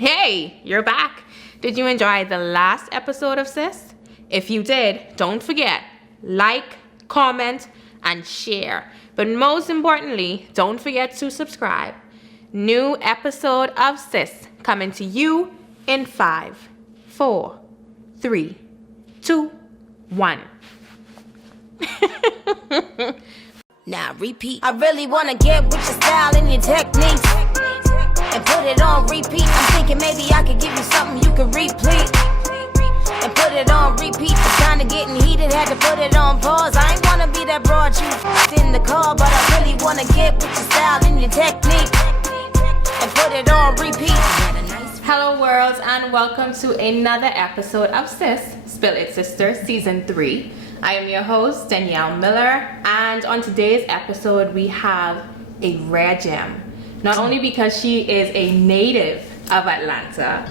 Hey, you're back. Did you enjoy the last episode of S.I.S? If you did, don't forget, like, comment, and share. But most importantly, don't forget to subscribe. New episode of S.I.S coming to you in 5, 4, 3, 2, 1. Now repeat. I really wanna get with your style and your techniques and put it on repeat. I'm thinking maybe I could give you something you can repeat and put it on repeat. It's kinda getting heated, had to put it on pause. I ain't wanna be that broad you in the car, but I really wanna get with your style and your technique and put it on repeat. Hello world, and welcome to another episode of S.I.S, Spill It Sister Season 3. I am your host, Denielle Miller, and on today's episode we have a rare gem. Not only because she is a native of Atlanta,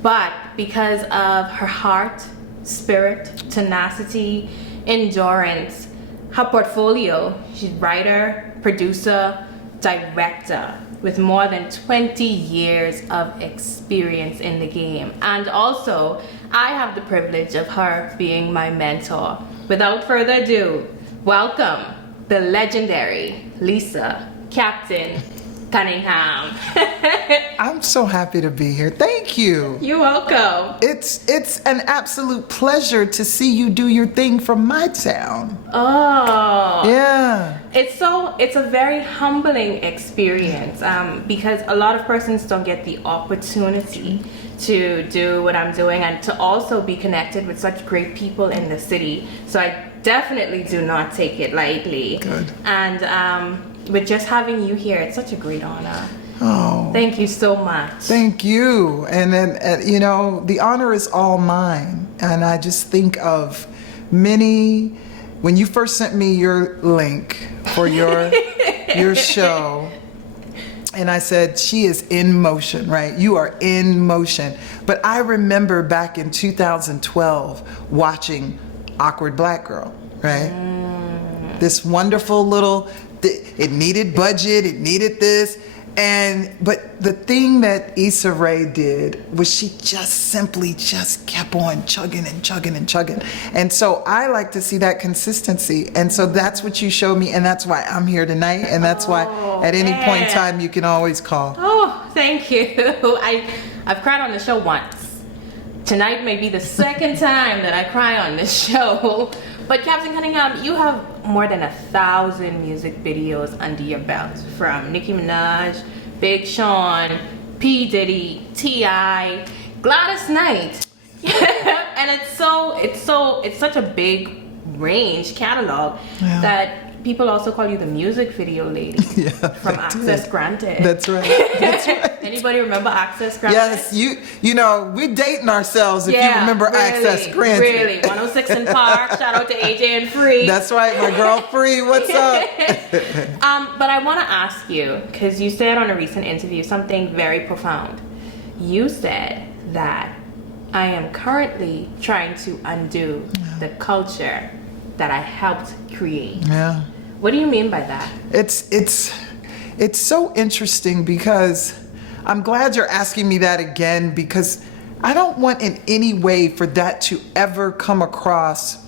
but because of her heart, spirit, tenacity, endurance, her portfolio. She's writer, producer, director, with more than 20 years of experience in the game. And also, I have the privilege of her being my mentor. Without further ado, welcome the legendary Lisa Cunningham. I'm so happy to be here. Thank you. You're welcome. It's an absolute pleasure to see you do your thing from my town. Oh. Yeah. It's a very humbling experience because a lot of persons don't get the opportunity to do what I'm doing and to also be connected with such great people in the city. So I definitely do not take it lightly. Good. And with just having you here, it's such a great honor. Oh. Thank you so much. Thank you. And then, the honor is all mine. And I just think of many, when you first sent me your link for your show, and I said, she is in motion, right? You are in motion. But I remember back in 2012 watching Awkward Black Girl, right? This wonderful little, it needed budget, it needed this. But the thing that Issa Rae did was she just simply kept on chugging and chugging and chugging. And so I like to see that consistency. And so that's what you showed me. And that's why I'm here tonight. And that's why at any point in time, you can always call. Oh, thank you. I've cried on the show once. Tonight may be the second time that I cry on this show. But Captain Cunningham, you have more than 1,000 music videos under your belt, from Nicki Minaj, Big Sean, P. Diddy, T.I., Gladys Knight. And it's such a big range catalog that people also call you the music video lady from Access Granted. That's right. That's right. Anybody remember Access Granted? Yes, we're dating ourselves if you remember really, Access Granted. Really, 106 in Park. Shout out to AJ and Free. That's right, my girl Free. What's up? But I want to ask you, because you said on a recent interview something very profound. You said that I am currently trying to undo the culture that I helped create. Yeah. What do you mean by that? It's so interesting because I'm glad you're asking me that again, because I don't want in any way for that to ever come across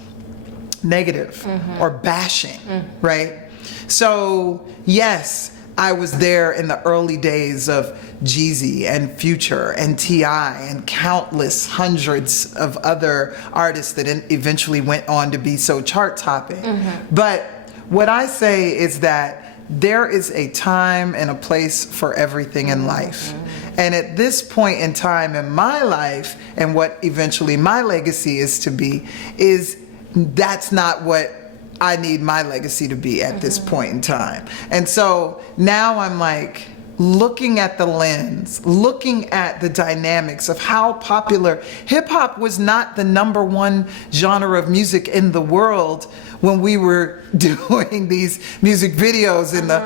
negative or bashing, right? So yes, I was there in the early days of Jeezy and Future and T.I. and countless hundreds of other artists that eventually went on to be so chart-topping. But what I say is that there is a time and a place for everything in life. And at this point in time in my life, and what eventually my legacy is to be, is that's not what I need my legacy to be at this point in time. And so now I'm like looking at the lens, looking at the dynamics of how popular hip-hop was. Not the #1 genre of music in the world when we were doing these music videos in the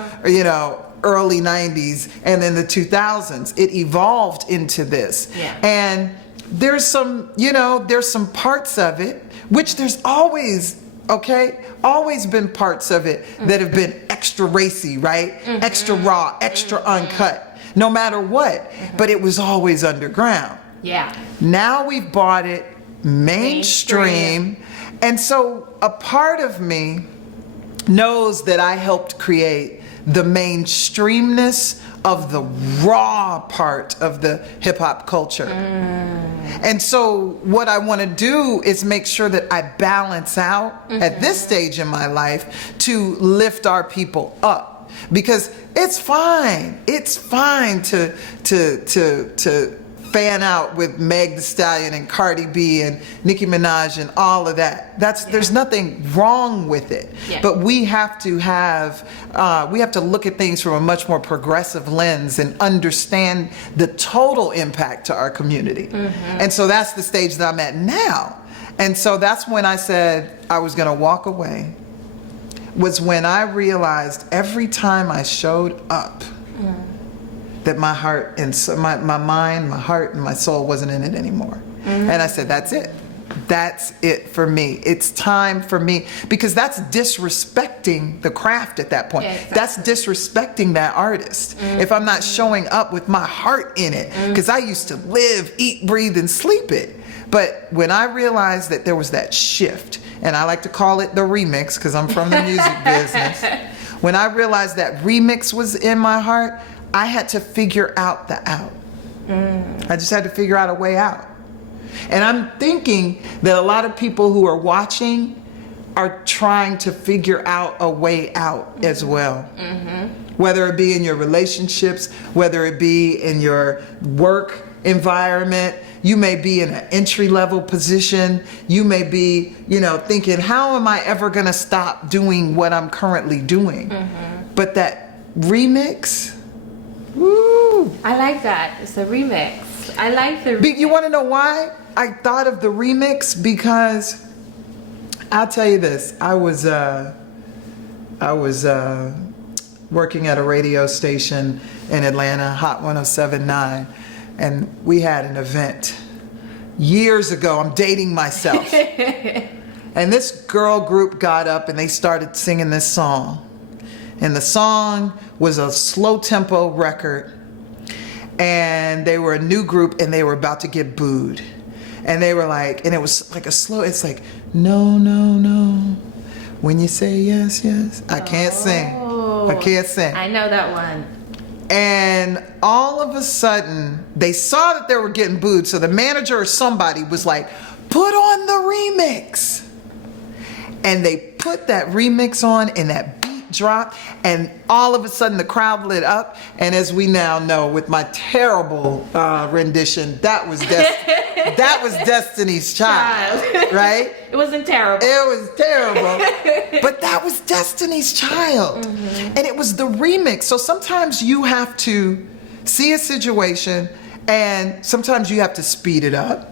early 90s and then the 2000s. It evolved into this. And there's some parts of it, which there's always been parts of it that have been extra racy, right? Extra raw, extra uncut. no matter what. But it was always underground. Yeah. Now we've brought it mainstream. And so a part of me knows that I helped create the mainstreamness of the raw part of the hip hop culture. And so what I want to do is make sure that I balance out at this stage in my life to lift our people up, because it's fine to fan out with Meg Thee Stallion and Cardi B and Nicki Minaj and all of that. There's nothing wrong with it. Yeah. But we have to look at things from a much more progressive lens and understand the total impact to our community. And so that's the stage that I'm at now. And so that's when I said I was going to walk away, was when I realized every time I showed up, that my heart and my mind, my heart and my soul wasn't in it anymore. And I said, that's it. That's it for me. It's time for me, because that's disrespecting the craft at that point. Yeah, exactly. That's disrespecting that artist. If I'm not showing up with my heart in it, because I used to live, eat, breathe, and sleep it. But when I realized that there was that shift, and I like to call it the remix because I'm from the music business. When I realized that remix was in my heart, I had to figure out the out. I just had to figure out a way out. And I'm thinking that a lot of people who are watching are trying to figure out a way out as well. Whether it be in your relationships, whether it be in your work environment, you may be in an entry-level position. You may be, thinking, how am I ever going to stop doing what I'm currently doing? But that remix, woo! I like that. It's a remix. I like the remix. You want to know why I thought of the remix? Because I'll tell you this. I was working at a radio station in Atlanta, Hot 107.9, and we had an event years ago. I'm dating myself. And this girl group got up and they started singing this song. And the song was a slow tempo record, and they were a new group and they were about to get booed. And they were like, and it was like it's like, no, no, no. When you say yes, yes. I can't sing. I can't sing. I know that one. And all of a sudden, they saw that they were getting booed. So the manager or somebody was like, put on the remix. And they put that remix on, and that beat dropped, and all of a sudden the crowd lit up. And as we now know, with my terrible rendition, that was Destiny's Child, right? It wasn't terrible. It was terrible, but that was Destiny's Child. And it was the remix. So sometimes you have to see a situation, and sometimes you have to speed it up.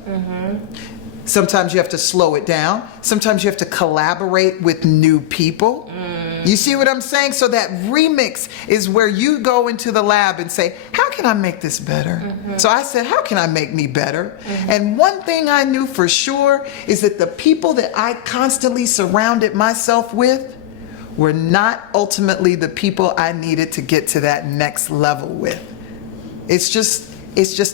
Sometimes you have to slow it down. Sometimes you have to collaborate with new people. You see what I'm saying? So that remix is where you go into the lab and say, how can I make this better? So I said, how can I make me better? And one thing I knew for sure is that the people that I constantly surrounded myself with were not ultimately the people I needed to get to that next level with. It's just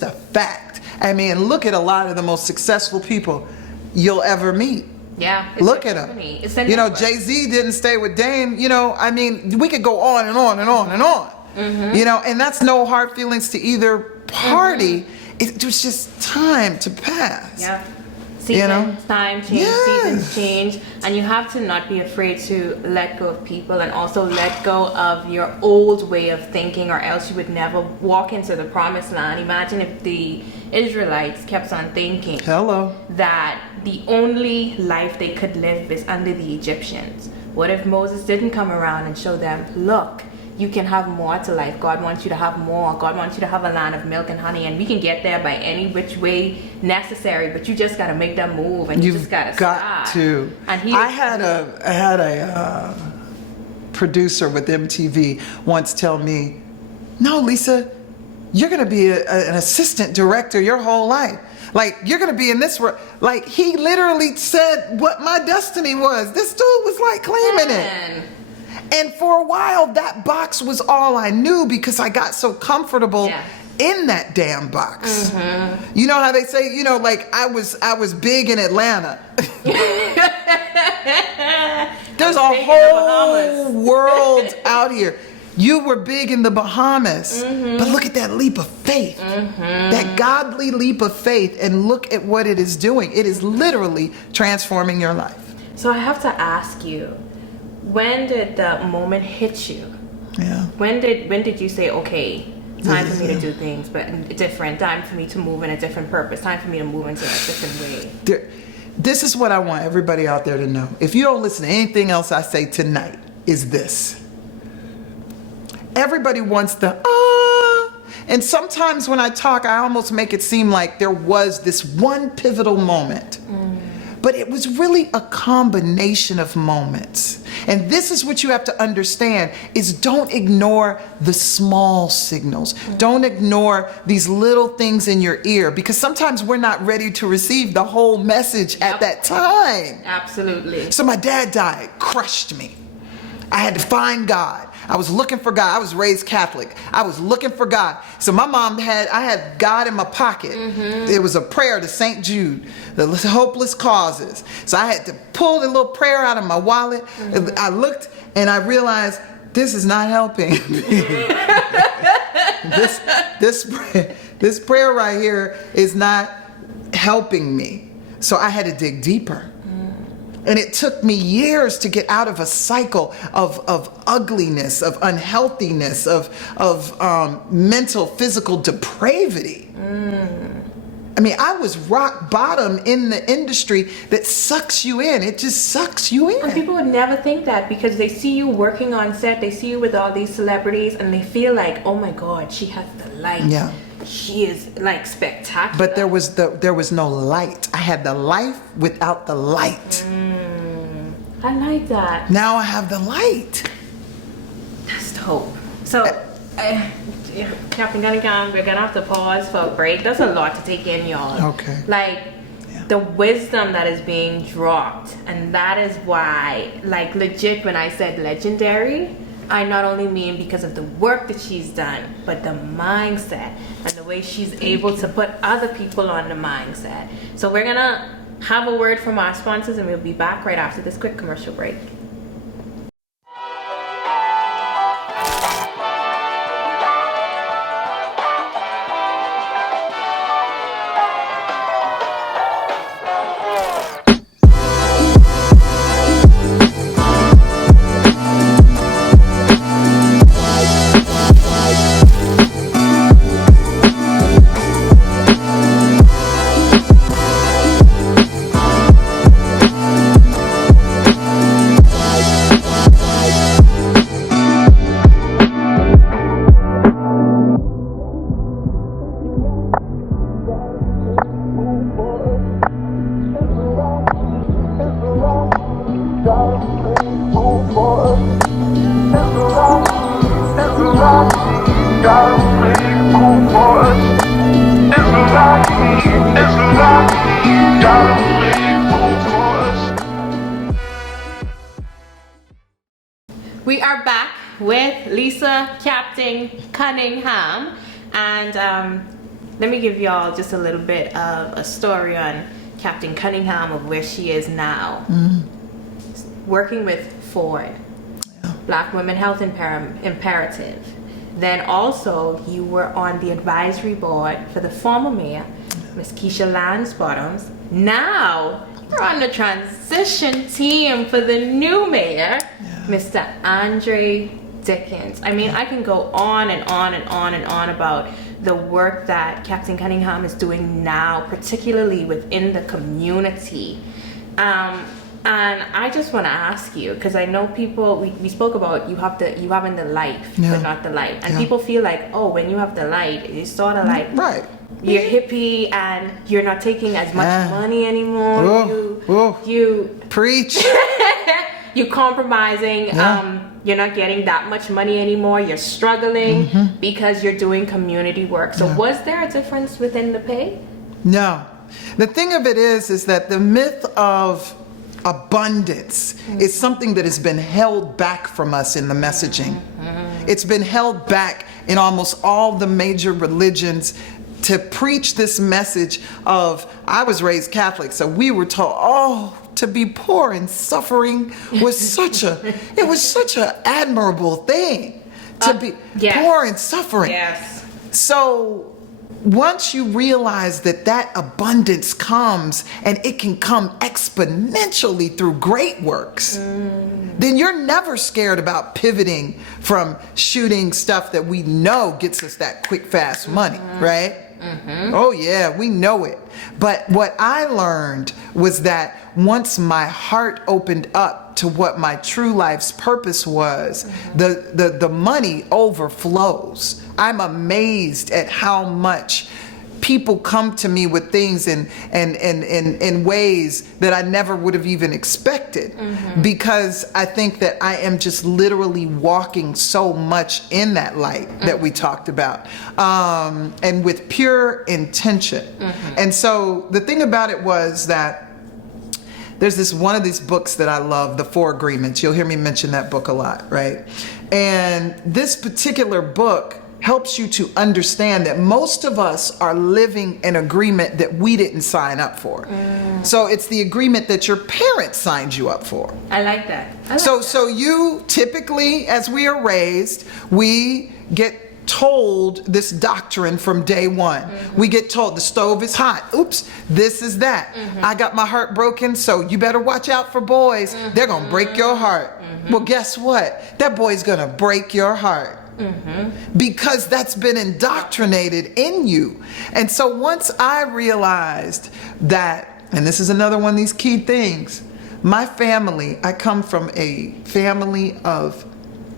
a fact. I mean, look at a lot of the most successful people you'll ever meet. Yeah. Look at them. Jay-Z didn't stay with Dame. I mean, we could go on and on and on and on. And that's no hard feelings to either party. It was just time to pass. Yeah. Seasons, time change, seasons change, and you have to not be afraid to let go of people and also let go of your old way of thinking, or else you would never walk into the promised land. Imagine if the Israelites kept on thinking that the only life they could live is under the Egyptians. What if Moses didn't come around and show them, look, you can have more to life. God wants you to have more. God wants you to have a land of milk and honey, and we can get there by any which way necessary, but you just got to make that move, and you just got to start. And I had a producer with MTV once tell me, no, Lisa, you're going to be an assistant director your whole life. Like, you're going to be in this world. Like, he literally said what my destiny was. This dude was like claiming it. And for a while, that box was all I knew because I got so comfortable in that damn box. You know how they say, you know, like I was big in Atlanta. There's a whole world out here. You were big in the Bahamas, but look at that leap of faith, that godly leap of faith, and look at what it is doing. It is literally transforming your life. So I have to ask you, when did the moment hit you? Yeah. When did you say, okay, time for me to do things but different, time for me to move in a different purpose, time for me to move into a different way? This is what I want everybody out there to know. If you don't listen to anything else I say tonight, is this. Everybody wants the and sometimes when I talk, I almost make it seem like there was this one pivotal moment. But it was really a combination of moments. And this is what you have to understand, is don't ignore the small signals. Don't ignore these little things in your ear, because sometimes we're not ready to receive the whole message at that time. Absolutely. So my dad died, crushed me. I had to find God. I was looking for God. I was raised Catholic. I was looking for God. So my mom I had God in my pocket. It was a prayer to St. Jude, the hopeless causes. So I had to pull the little prayer out of my wallet. I looked and I realized this is not helping. this prayer right here is not helping me. So I had to dig deeper. And it took me years to get out of a cycle of ugliness, of unhealthiness, of mental, physical depravity. I mean, I was rock bottom in the industry that sucks you in. It just sucks you in. And people would never think that, because they see you working on set, they see you with all these celebrities, and they feel like, oh my God, she has the light. Yeah. She is like spectacular. But there was no light. I had the life without the light. I like that. Now I have the light. That's dope. So, Captain Cunningham, we're gonna have to pause for a break. There's a lot to take in, y'all. Okay. Like, the wisdom that is being dropped, and that is why, like, legit, when I said legendary, I not only mean because of the work that she's done, but the mindset and the way she's able to put other people on the mindset. So we're gonna have a word from our sponsors, and we'll be back right after this quick commercial break. We are back with Lisa Captain Cunningham, and let me give y'all just a little bit of a story on Captain Cunningham, of where she is now. Working with Ford, Black Women Health Imperative. Then also you were on the advisory board for the former mayor, Miss Keisha Lance Bottoms. Now you're on the transition team for the new mayor, Mr. Andre Dickens. I mean, I can go on and on and on and on about the work that Captain Cunningham is doing now, particularly within the community. And I just want to ask you, because I know people, we spoke about you having the light, but not the light. And people feel like, oh, when you have the light, it's sort of like, you're hippie and you're not taking as much money anymore. You preach. You're compromising. You're not getting that much money anymore. You're struggling because you're doing community work. So was there a difference within the pay? No. The thing of it is that the myth of abundance is something that has been held back from us in the messaging. It's been held back in almost all the major religions to preach this message of, I was raised Catholic, so we were taught, to be poor and suffering was such an admirable thing, to be poor and suffering. Yes. So once you realize that abundance comes, and it can come exponentially through great works, then you're never scared about pivoting from shooting stuff that we know gets us that quick, fast money, right? Oh yeah, we know it. But what I learned was that once my heart opened up to what my true life's purpose was, the money overflows. I'm amazed at how much people come to me with things in ways that I never would have even expected, because I think that I am just literally walking so much in that light that we talked about, and with pure intention. And so the thing about it was that there's one of these books that I love, The Four Agreements. You'll hear me mention that book a lot, right? And this particular book helps you to understand that most of us are living an agreement that we didn't sign up for. So it's the agreement that your parents signed you up for. I like that. So you typically, as we are raised, we get told this doctrine from day one. We get told the stove is hot. Oops, this is that. I got my heart broken, so you better watch out for boys. They're gonna break your heart. Well, guess what? That boy's gonna break your heart. Because that's been indoctrinated in you. And so once I realized that, and this is another one of these key things, my family, I come from a family of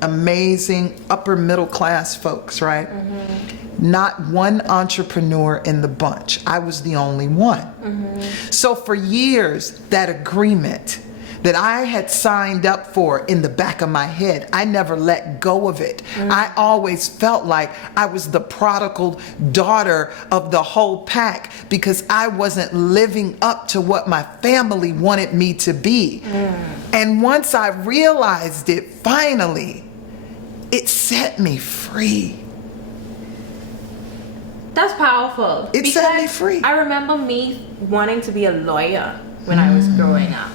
amazing upper middle class folks, right? Not one entrepreneur in the bunch. I was the only one. So for years, that agreement that I had signed up for in the back of my head, I never let go of it. I always felt like I was the prodigal daughter of the whole pack because I wasn't living up to what my family wanted me to be. And once I realized it, finally, it set me free. That's powerful. It set me free. I remember me wanting to be a lawyer when I was growing up.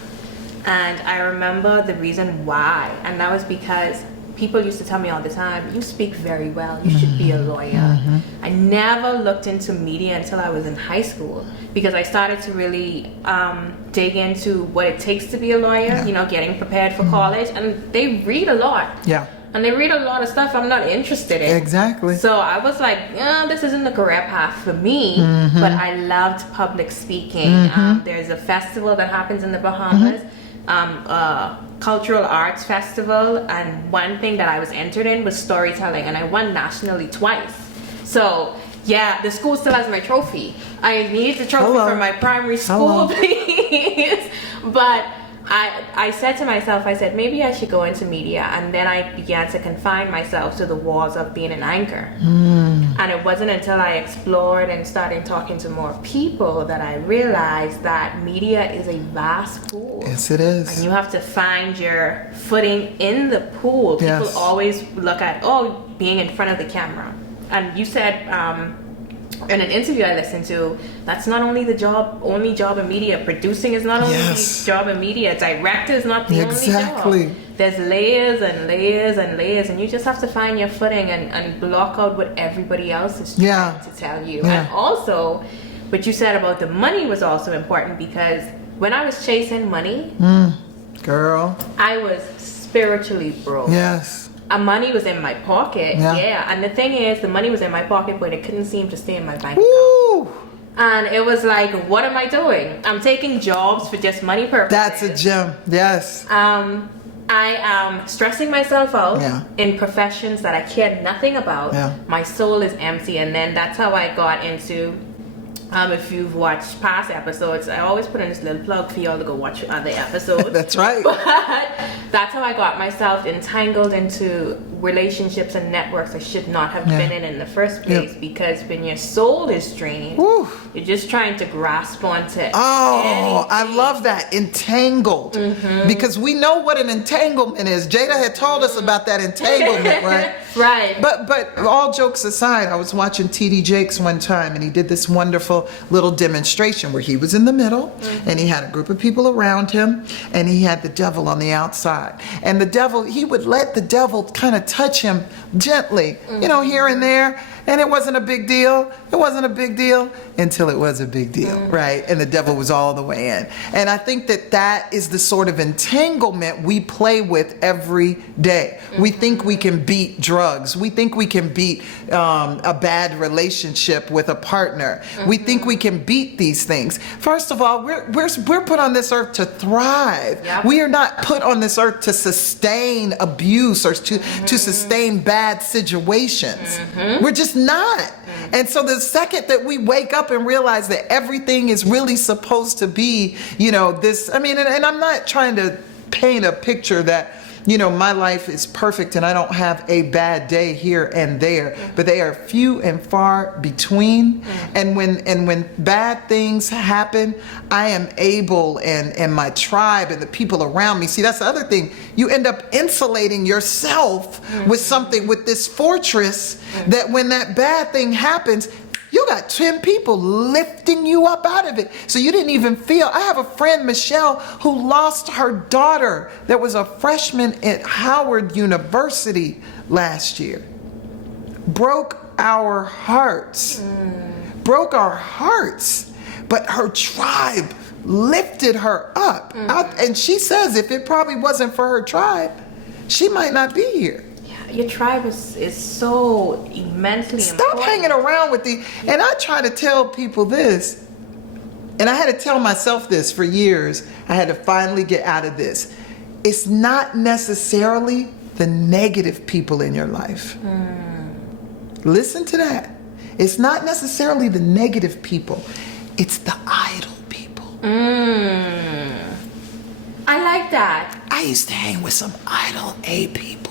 And I remember the reason why, and that was because people used to tell me all the time, you speak very well, you should be a lawyer. I never looked into media until I was in high school, because I started to really dig into what it takes to be a lawyer, you know, getting prepared for college, and they read a lot. And they read a lot of stuff I'm not interested in. Exactly. So I was like, this isn't the career path for me, but I loved public speaking. There's a festival that happens in the Bahamas, cultural arts festival, and one thing that I was entered in was storytelling, and I won nationally twice. So yeah, the school still has my trophy. I need the trophy from my primary school, please. But I said to myself, I said, maybe I should go into media. And then I began to confine myself to the walls of being an anchor. And it wasn't until I explored and started talking to more people that I realized that media is a vast pool. Yes, it is. And you have to find your footing in the pool. People always look at, being in front of the camera. And you said, in an interview I listened to, that's not only the only job in media. Producing is not only the job in media. Director is not the only job. There's layers and layers and layers, and you just have to find your footing and block out what everybody else is trying to tell you. And also, what you said about the money was also important, because when I was chasing money, girl, I was spiritually broke. Money was in my pocket, and the thing is, the money was in my pocket, but it couldn't seem to stay in my bank account. And it was like, what am I doing? I'm taking jobs for just money purposes. That's a gem. I am stressing myself out in professions that I cared nothing about. My soul is empty, and then that's how I got into. If you've watched past episodes, I always put in this little plug for y'all to go watch other episodes. That's right. But that's how I got myself entangled into relationships and networks I should not have been in the first place, because when your soul is drained, you're just trying to grasp onto anything. I love that. Entangled. Because we know what an entanglement is. Jada had told us about that entanglement, right? Right. But all jokes aside, I was watching T.D. Jakes one time, and he did this wonderful little demonstration where he was in the middle, and he had a group of people around him, and he had the devil on the outside. And the devil, he would let the devil kind of touch him gently, here and there. And it wasn't a big deal. It wasn't a big deal until it was a big deal, right? And the devil was all the way in. And I think that is the sort of entanglement we play with every day. We think we can beat drugs. We think we can beat a bad relationship with a partner. We think we can beat these things. First of all, we're put on this earth to thrive. Yep. We are not put on this earth to sustain abuse or to sustain bad situations. We're just not. And so the second that we wake up and realize that everything is really supposed to be, this, and I'm not trying to paint a picture that, my life is perfect and I don't have a bad day here and there, but they are few and far between. And when bad things happen, I am able, and my tribe and the people around me, see, that's the other thing. You end up insulating yourself with something, with this fortress, that when that bad thing happens, you got 10 people lifting you up out of it. So you didn't even feel. I have a friend, Michelle, who lost her daughter that was a freshman at Howard University last year. Broke our hearts. Broke our hearts. But her tribe lifted her up. And she says if it probably wasn't for her tribe, she might not be here. Your tribe is so immensely Stop important. hanging around with and I try to tell people this, and I had to tell myself this for years. I had to finally get out of this. It's not necessarily the negative people in your life. Listen to that. It's not necessarily the negative people. It's the idle people. I like that. I used to hang with some idle A people.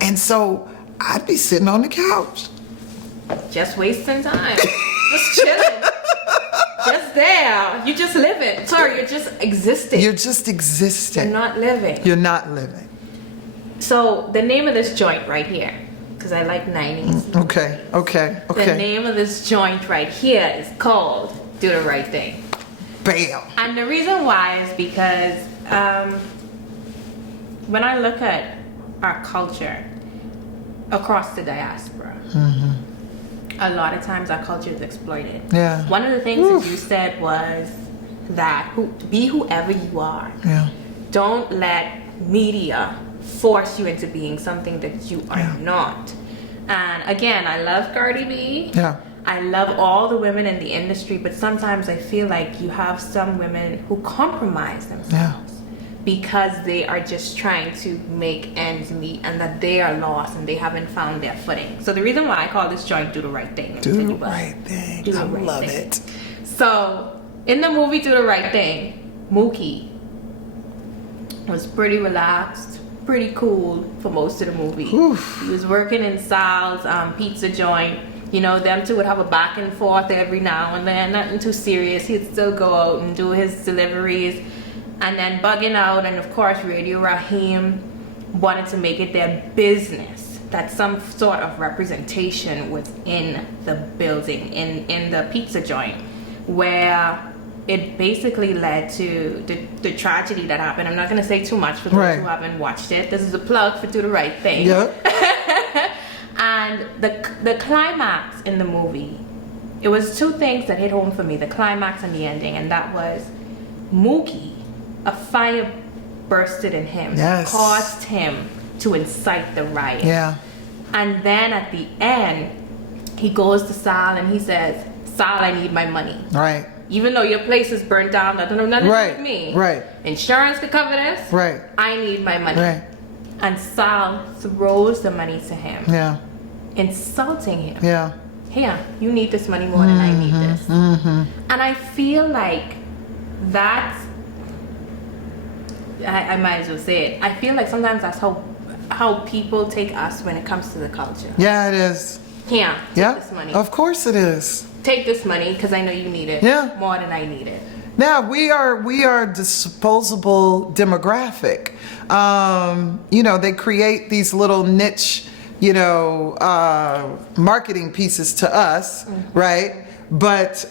And so I'd be sitting on the couch. Just wasting time. Just chilling. Just there. You're just living. Sorry, you're just existing. You're just existing. You're not living. You're not living. So the name of this joint right here, because I like 90s. Okay. The name of this joint right here is called Do the Right Thing. Bam. And the reason why is because when I look at our culture across the diaspora, a lot of times our culture is exploited. Yeah. One of the things that you said was that be whoever you are. Yeah. Don't let media force you into being something that you are not. And again, I love Cardi B. Yeah. I love all the women in the industry, but sometimes I feel like you have some women who compromise themselves because they are just trying to make ends meet, and that they are lost and they haven't found their footing. So the reason why I call this joint Do the Right Thing. Do the right thing. I love it. So in the movie Do the Right Thing, Mookie was pretty relaxed, pretty cool for most of the movie. Oof. He was working in Sal's pizza joint. Them two would have a back and forth every now and then, nothing too serious. He'd still go out and do his deliveries. And then bugging out, and of course Radio Raheem wanted to make it their business that some sort of representation was in the building, in the pizza joint, where it basically led to the tragedy that happened. I'm not going to say too much for those who haven't watched it. This is a plug for Do the Right Thing. Yep. And the climax in the movie, it was two things that hit home for me, the climax and the ending, and that was Mookie, a fire bursted in him, caused him to incite the riot. Yeah. And then at the end, he goes to Sal and he says, Sal, I need my money. Right. Even though your place is burnt down, that don't have nothing to do with me. Right. Insurance could cover this. Right. I need my money. Right. And Sal throws the money to him. Yeah. Insulting him. Yeah. Here, you need this money more than I need this. And I feel like that's, I might as well say it, I feel like sometimes that's how how people take us when it comes to the culture. Yeah, it is. Here, take this money. Of course it is. Take this money because I know you need it more than I need it. Now we are disposable demographic. They create these little niche, marketing pieces to us, right? But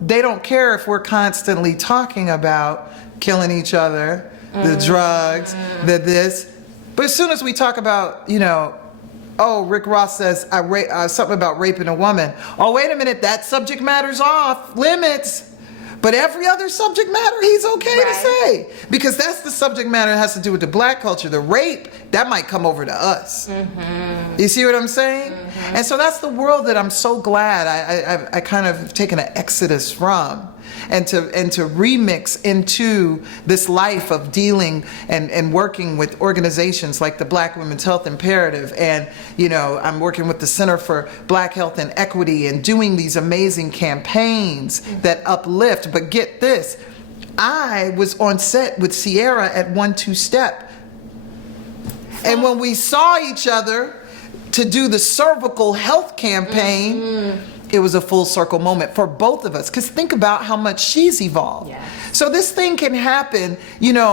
they don't care if we're constantly talking about killing each other, the drugs, the this. But as soon as we talk about, Rick Ross says something about raping a woman. Oh, wait a minute, that subject matter's off limits. But every other subject matter, he's okay to say. Because that's the subject matter that has to do with the black culture. The rape, that might come over to us. Mm-hmm. You see what I'm saying? Mm-hmm. And so that's the world that I'm so glad I kind of have taken an exodus from. And to remix into this life of dealing and working with organizations like the Black Women's Health Imperative, and I'm working with the Center for Black Health and Equity and doing these amazing campaigns that uplift. But get this, I was on set with Sierra at 1-2 Step, and when we saw each other to do the cervical health campaign, it was a full circle moment for both of us. Because think about how much she's evolved. Yeah. So this thing can happen,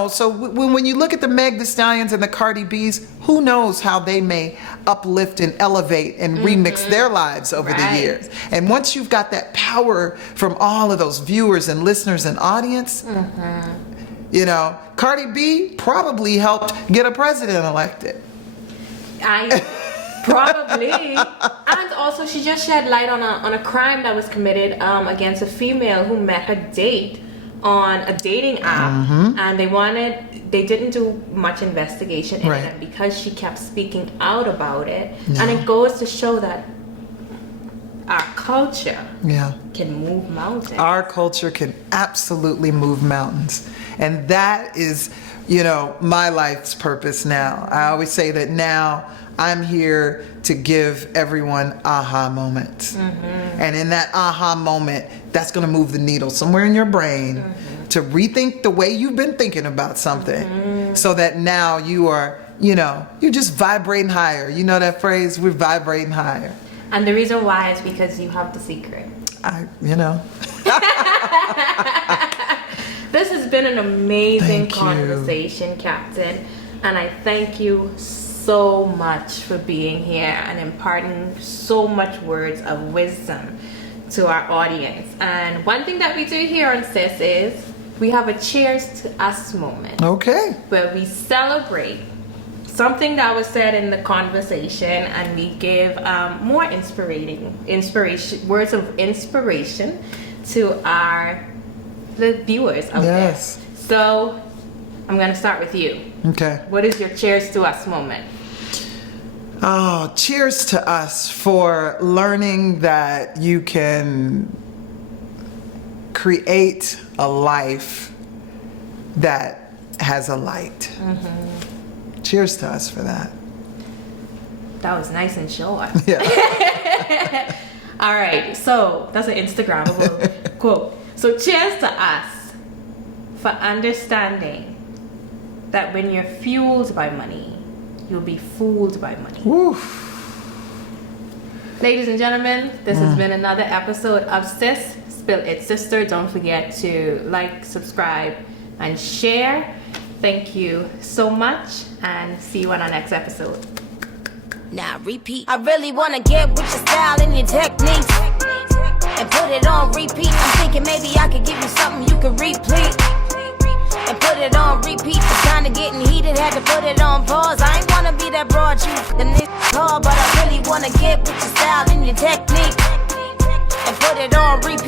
so when you look at the Meg Thee Stallions and the Cardi B's, who knows how they may uplift and elevate and remix their lives over the years. And once you've got that power from all of those viewers and listeners and audience, Cardi B probably helped get a president elected. Probably. And also she just shed light on a crime that was committed against a female who met her date on a dating app, and they didn't do much investigation in it, and because she kept speaking out about it, and it goes to show that our culture can move mountains. Our culture can absolutely move mountains, and that is my life's purpose now. I always say that now I'm here to give everyone aha moments. And in that aha moment, that's going to move the needle somewhere in your brain to rethink the way you've been thinking about something, so that now you are, you're just vibrating higher. You know that phrase, we're vibrating higher. And the reason why is because you have the secret. This has been an amazing conversation, Captain. And I thank you so much for being here and imparting so much words of wisdom to our audience. And one thing that we do here on S.I.S is we have a cheers to us moment. Okay. Where we celebrate something that was said in the conversation, and we give more inspiration, words of inspiration to the viewers out there. So I'm going to start with you. Okay. What is your cheers to us moment? Oh, cheers to us for learning that you can create a life that has a light. Cheers to us for that. That was nice and short. Yeah. All right, so that's an Instagrammable quote. So cheers to us for understanding that when you're fueled by money, you'll be fooled by money. Oof. Ladies and gentlemen, this has been another episode of S.I.S, Spill It Sister. Don't forget to like, subscribe, and share. Thank you so much, and see you on our next episode. Now repeat. I really wanna get with your style and your techniques and put it on repeat. I'm thinking maybe I could give you something you could replete and put it on repeat. It's kinda getting heated, had to put it on pause. I ain't wanna be that broad you the next call, but I really wanna get with your style and your technique and put it on repeat.